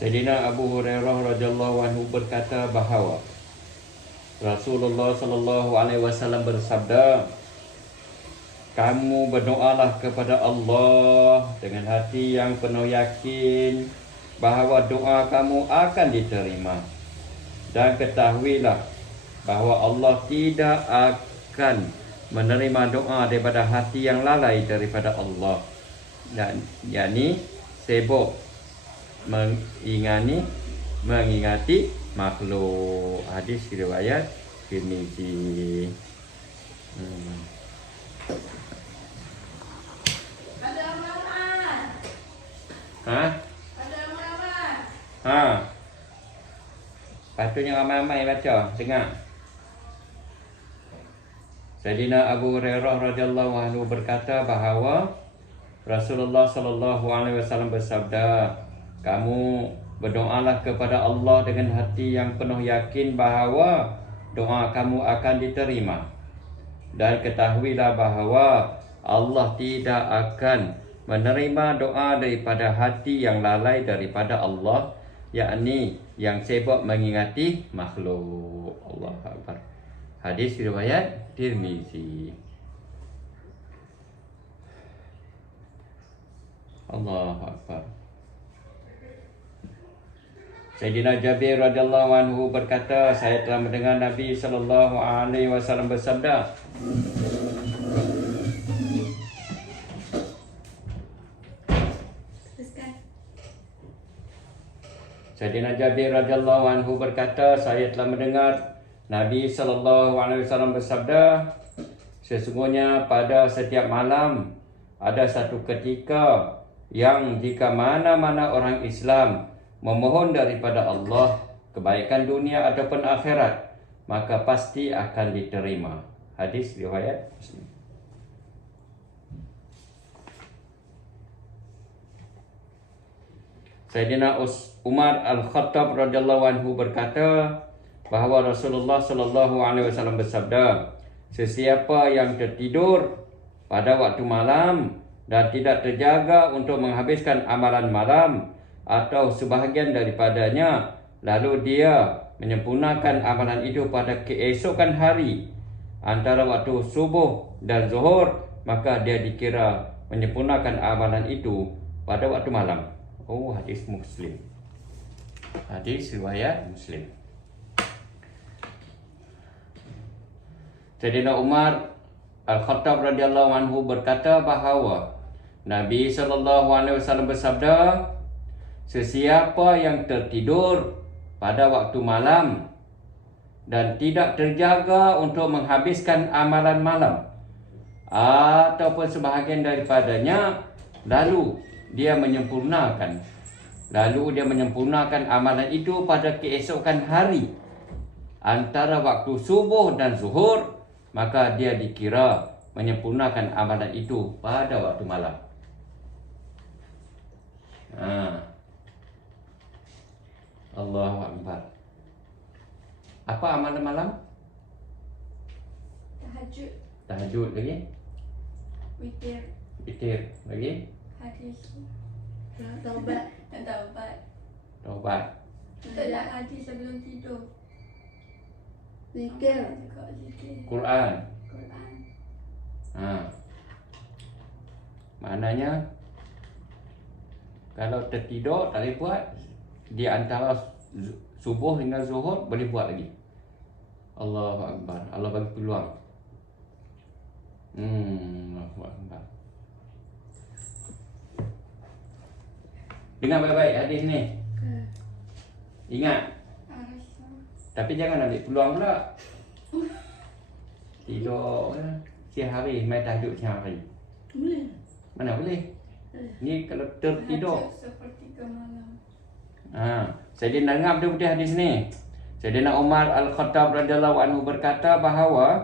Sayyidina Abu Hurairah radhiyallahu anhu berkata bahawa Rasulullah sallallahu alaihi wasallam bersabda, kamu berdoalah kepada Allah dengan hati yang penuh yakin bahawa doa kamu akan diterima, dan ketahuilah bahawa Allah tidak akan menerima doa daripada hati yang lalai daripada Allah, dan yakni sibuk mengingati makhluk. Hadis riwayat Tirmizi. Ada amalan. Ha? Ada amalan. Ha. Patutnya ramai-ramai baca, dengar. Sayyidina Abu Hurairah radhiyallahu anhu berkata bahawa Rasulullah sallallahu alaihi wasallam bersabda, kamu berdoalah kepada Allah dengan hati yang penuh yakin bahawa doa kamu akan diterima, dan ketahuilah bahawa Allah tidak akan menerima doa daripada hati yang lalai daripada Allah, yakni yang sibuk mengingati makhluk. Allahu Akbar. Hadis riwayat Tirmizi. Allahu Akbar. Sayyidina Jabir radhiyallahu anhu berkata, saya telah mendengar Nabi sallallahu alaihi wasallam bersabda, Sayyidina Jabir radhiyallahu anhu berkata, saya telah mendengar Nabi sallallahu alaihi wasallam bersabda, sesungguhnya pada setiap malam ada satu ketika yang jika mana-mana orang Islam memohon daripada Allah kebaikan dunia ataupun akhirat, maka pasti akan diterima. Hadis riwayat Muslim. Sayyidina Umar Al-Khattab radhiyallahu anhu berkata bahawa Rasulullah sallallahu alaihi wasallam bersabda, sesiapa yang tertidur pada waktu malam dan tidak terjaga untuk menghabiskan amalan malam atau sebahagian daripadanya, lalu dia menyempurnakan amalan itu pada keesokan hari antara waktu subuh dan zuhur, maka dia dikira menyempurnakan amalan itu pada waktu malam. Oh, hadis Muslim. Hadis riwayat Muslim. Sayyidina Umar Al-Khattab radhiyallahu anhu berkata bahawa Nabi sallallahu alaihi wasallam bersabda, sesiapa yang tertidur pada waktu malam dan tidak terjaga untuk menghabiskan amalan malam ataupun sebahagian daripadanya, lalu dia menyempurnakan amalan itu pada keesokan hari antara waktu subuh dan zuhur, maka dia dikira menyempurnakan amalan itu pada waktu malam. Allahu Akbar. Apa amalan malam? Tahajud. Tahajud lagi? Witir. Witir lagi? Hadis. Taubat. Taubat. Taubat. Tak ada hadis sebelum tidur. Zikir. Quran. Quran. Maknanya kalau tertidur tak boleh buat, di antara subuh hingga zuhur boleh buat lagi. Allahu Akbar. Allah bagi peluang. Allahu Akbar. Dengar baik-baik hadis ni. Ingat. Tapi jangan ambil peluang pula. Tidur siang hari, main tahajud siang hari. Boleh. Mana boleh? Ni kalau tertidur. Tahajud sepertiga malam. Saya dengar betul-betul hadis ni. Sayyidina Umar Al-Khattab radhiyallahu anhu berkata bahawa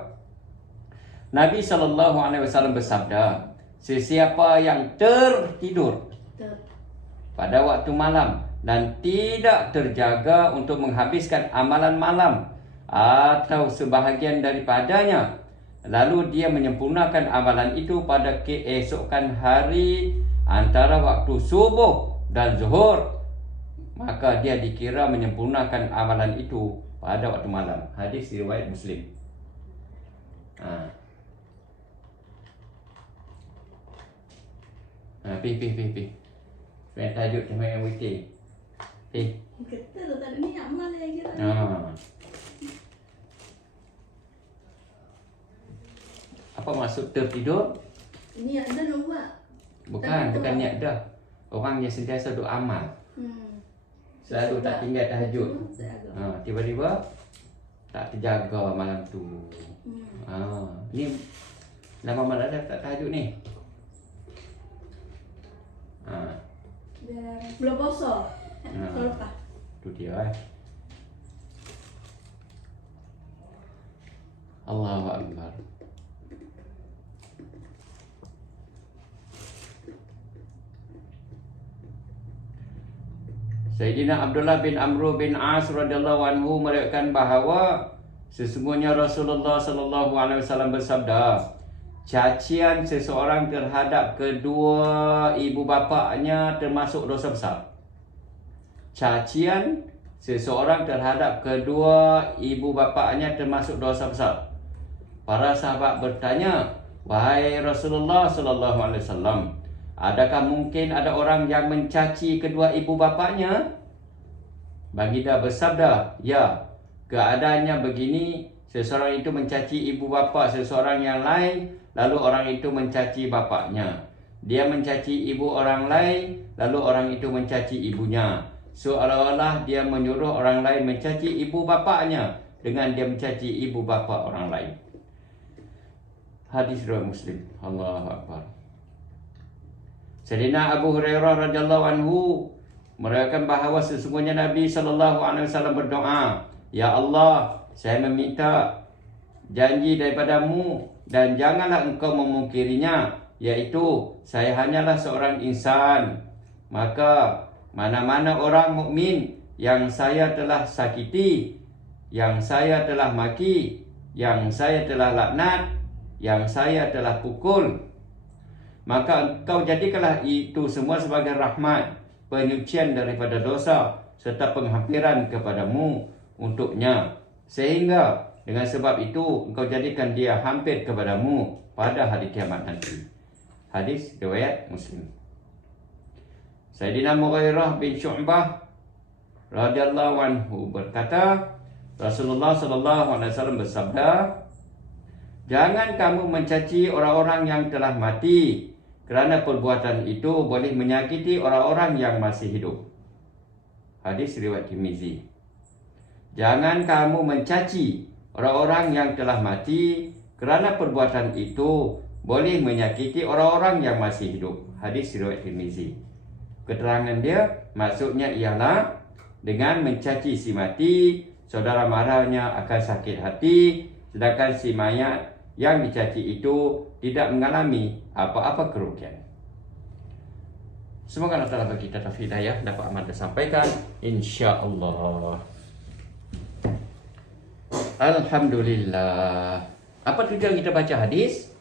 Nabi sallallahu alaihi wasallam bersabda, sesiapa yang tertidur pada waktu malam dan tidak terjaga untuk menghabiskan amalan malam atau sebahagian daripadanya, lalu dia menyempurnakan amalan itu pada keesokan hari antara waktu subuh dan zuhur, maka dia dikira menyempurnakan amalan itu pada waktu malam. Hadis riwayat Muslim. Pi. Main tajuk dia main witir. Pi. Kita dah tak ada ni amal lagi lah. Apa maksud tertidur? Ini ada nak buat. Bukan niat dah. Orang yang sentiasa duk amal, selalu tak tinggal tahajud. Tiba-tiba tak terjaga malam tu. Ni lama malam dah tak tahajud ni. Belum puasa. Tahun lepas. Tu dia Allahu Akbar. Sayyidina Abdullah bin Amr bin As radhiyallahu anhu meriwayatkan bahawa sesungguhnya Rasulullah sallallahu alaihi wasallam bersabda, cacian seseorang terhadap kedua ibu bapanya termasuk dosa besar. Cacian seseorang terhadap kedua ibu bapanya termasuk dosa besar. Para sahabat bertanya, "Wahai Rasulullah sallallahu alaihi wasallam, adakah mungkin ada orang yang mencaci kedua ibu bapanya?" Baginda bersabda, "Ya, keadaannya begini, seseorang itu mencaci ibu bapa seseorang yang lain, lalu orang itu mencaci bapaknya. Dia mencaci ibu orang lain, lalu orang itu mencaci ibunya. Seolah-olah dia menyuruh orang lain mencaci ibu bapaknya dengan dia mencaci ibu bapa orang lain." Hadis riwayat Muslim. Allahu Akbar. Sayyidina Abu Hurairah radhiyallahu anhu meriwayatkan bahawa sesungguhnya Nabi sallallahu alaihi wasallam berdoa, "Ya Allah, saya meminta janji daripadamu dan janganlah engkau memungkirinya, yaitu saya hanyalah seorang insan. Maka mana-mana orang mukmin yang saya telah sakiti, yang saya telah maki, yang saya telah laknat, yang saya telah pukul, maka engkau jadikanlah itu semua sebagai rahmat, penyucian daripada dosa serta penghampiran kepadamu untuknya, sehingga dengan sebab itu engkau jadikan dia hampir kepadamu pada hari kiamat nanti." Hadis riwayat Muslim. Sayyidina Mughirah bin Syu'bah radhiyallahu anhu berkata, Rasulullah sallallahu alaihi wasallam bersabda, "Jangan kamu mencaci orang-orang yang telah mati, kerana perbuatan itu boleh menyakiti orang-orang yang masih hidup." Hadis riwayat Tirmizi. Jangan kamu mencaci orang-orang yang telah mati, kerana perbuatan itu boleh menyakiti orang-orang yang masih hidup. Hadis riwayat Tirmizi. Keterangan dia maksudnya ialah dengan mencaci si mati, saudara marahnya akan sakit hati, sedangkan si mayat yang dicaci itu tidak mengalami apa-apa kerugian. Semoga Allah Ta'ala bagi kita taufik hidayah dapat amal tersampaikan, insya-Allah. Alhamdulillah. Apa tujuan kita baca hadis?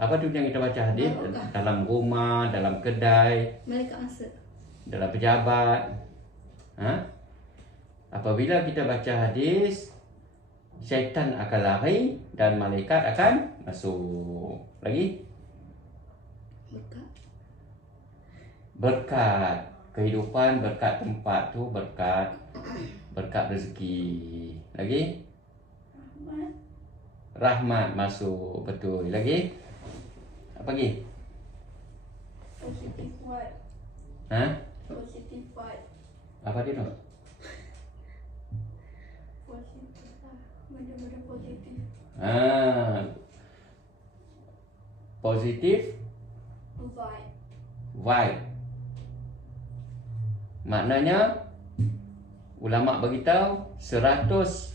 Apa tujuan kita baca hadis? Dalam rumah, dalam kedai, Malaikat masuk. dalam pejabat. Apabila kita baca hadis, syaitan akan lari dan malaikat akan masuk. Lagi? Berkat kehidupan, berkat tempat tu, berkat rezeki. Lagi? Rahmat masuk. Betul. Lagi? Apa lagi? Positive vibe. Positive vibe. Apa dia tu? Positif lah. Benda-benda positif. Positif Vibe. vibe. Maknanya ulama beritahu 100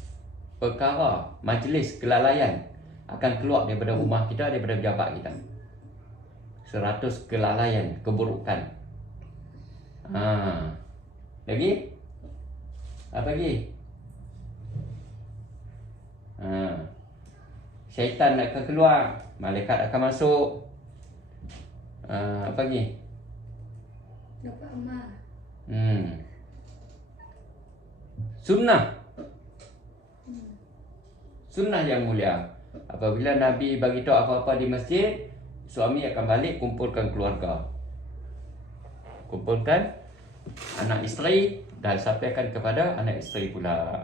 perkara majlis kelalaian akan keluar daripada rumah kita, daripada pejabat kita. 100 kelalaian, keburukan. Lagi? Apa lagi? Syaitan akan keluar, malaikat akan masuk. Apa lagi? Dapat amal. Sunnah. Sunnah yang mulia. Apabila Nabi bagi tahu apa-apa di masjid, suami akan balik kumpulkan keluarga. Kumpulkan anak isteri dan sampaikan kepada anak isteri pula.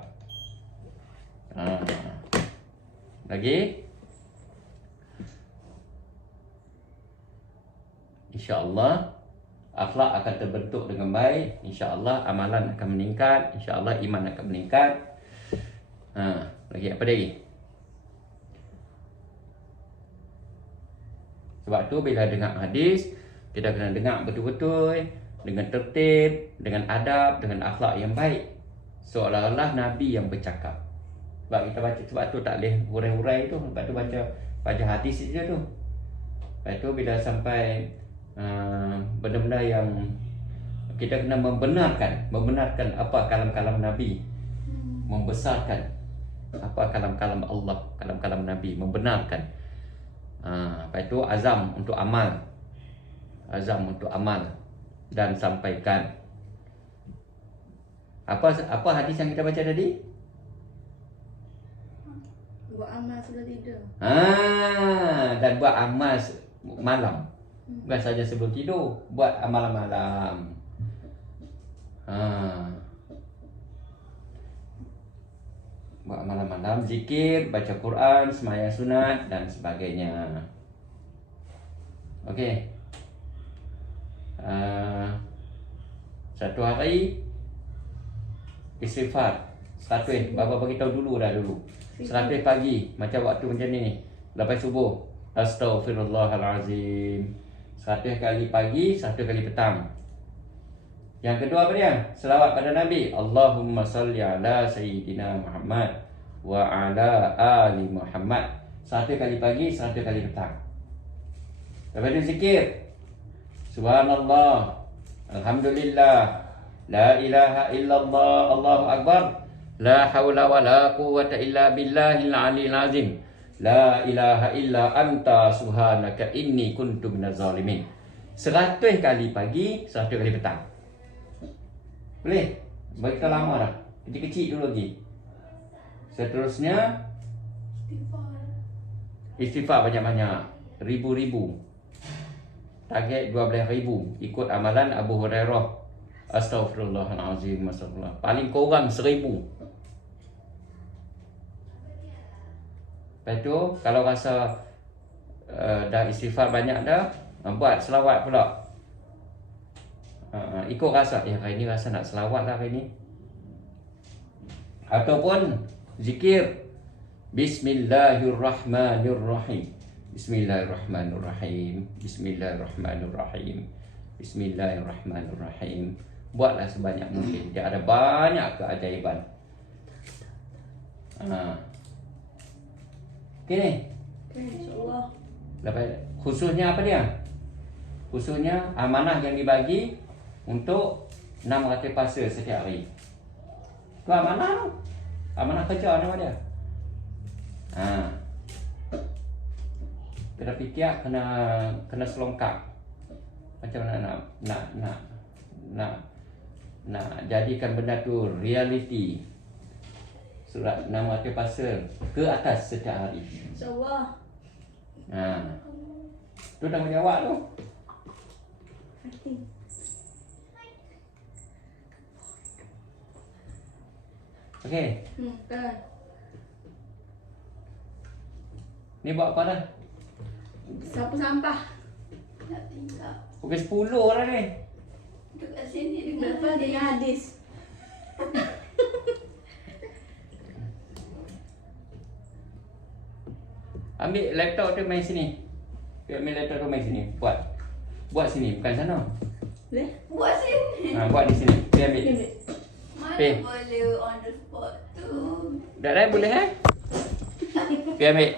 Lagi? InsyaAllah akhlak akan terbentuk dengan baik. InsyaAllah amalan akan meningkat. InsyaAllah iman akan meningkat. Lagi apa lagi? Sebab tu bila dengar hadis, kita kena dengar betul-betul, dengan tertib, dengan adab, dengan akhlak yang baik. Seolah-olah Nabi yang bercakap. Sebab kita baca, sebab tu tak boleh hurai-hurai tu. Sebab tu baca hadis je tu. Lepas tu bila sampai benda-benda yang kita kena membenarkan apa kalam-kalam Nabi, membesarkan apa kalam-kalam Allah, kalam-kalam Nabi, membenarkan. Lepas tu azam untuk amal, dan sampaikan. Apa hadis yang kita baca tadi? Buat amal sudah tidur. Dan buat amal malam. Bukan saja sebelum tidur, buat amalan malam. Buat amalan malam, zikir, baca Quran, sembahyang sunat dan sebagainya. Okey. Satu hari istighfar 100. Bapa bagi tahu dulu. 100 pagi macam waktu macam ni lepas subuh. Astaghfirullahalazim. 100 kali pagi, 100 kali petang. Yang kedua apa dia? Selawat pada Nabi. Allahumma salli ala sayyidina Muhammad wa ala ali Muhammad. 100 kali pagi, 100 kali petang. Lepas tu zikir. Subhanallah, alhamdulillah, la ilaha illallah, Allahu akbar, la hawla wa la quwwata illa billahil aliyil azim, la ilaha illa anta subhanaka inni kuntu minaz zalimin. 100 kali pagi, 100 kali petang. Boleh? Bagi kita lama dah. Kecil-kecil dulu lagi. Seterusnya istighfar banyak-banyak, ribu-ribu. Target 12,000 ikut amalan Abu Hurairah. Astaghfirullahalazim, astagfirullah. Paling kurang 1,000. Lepas tu kalau rasa dah istighfar banyak dah, buat selawat pula. Ikut rasa, hari ni rasa nak selawat lah hari ni. Ataupun zikir Bismillahirrahmanirrahim. Bismillahirrahmanirrahim. Bismillahirrahmanirrahim. Bismillahirrahmanirrahim. Buatlah sebanyak mungkin. Dia ada banyak keajaiban. Okey ni. InsyaAllah. Lepas khususnya apa dia? Khususnya amanah yang dibagi untuk 600 puasa setiap hari. Tu amanah tu. Amanah kerja nama dia. Kena fikir, kena selongkap. Macam mana nak jadikan benda tu reality. Surat 600 puasa ke atas setiap hari. InsyaAllah. Tu tanggungjawab tu. Hati. Okey. Kan. Ni buat apa dah? Sapu sampah. Nak tinggal Pukul 10 orang ni. dekat sini dengan Lepas dengan hadis. Ambil laptop tu main sini. Ambil laptop tu main sini. Buat sini, bukan sana. Boleh? buat sini. Buat di sini. Pergi ambil. Ambil. Mana boleh on the spot tu. Dah boleh Pergi ambil.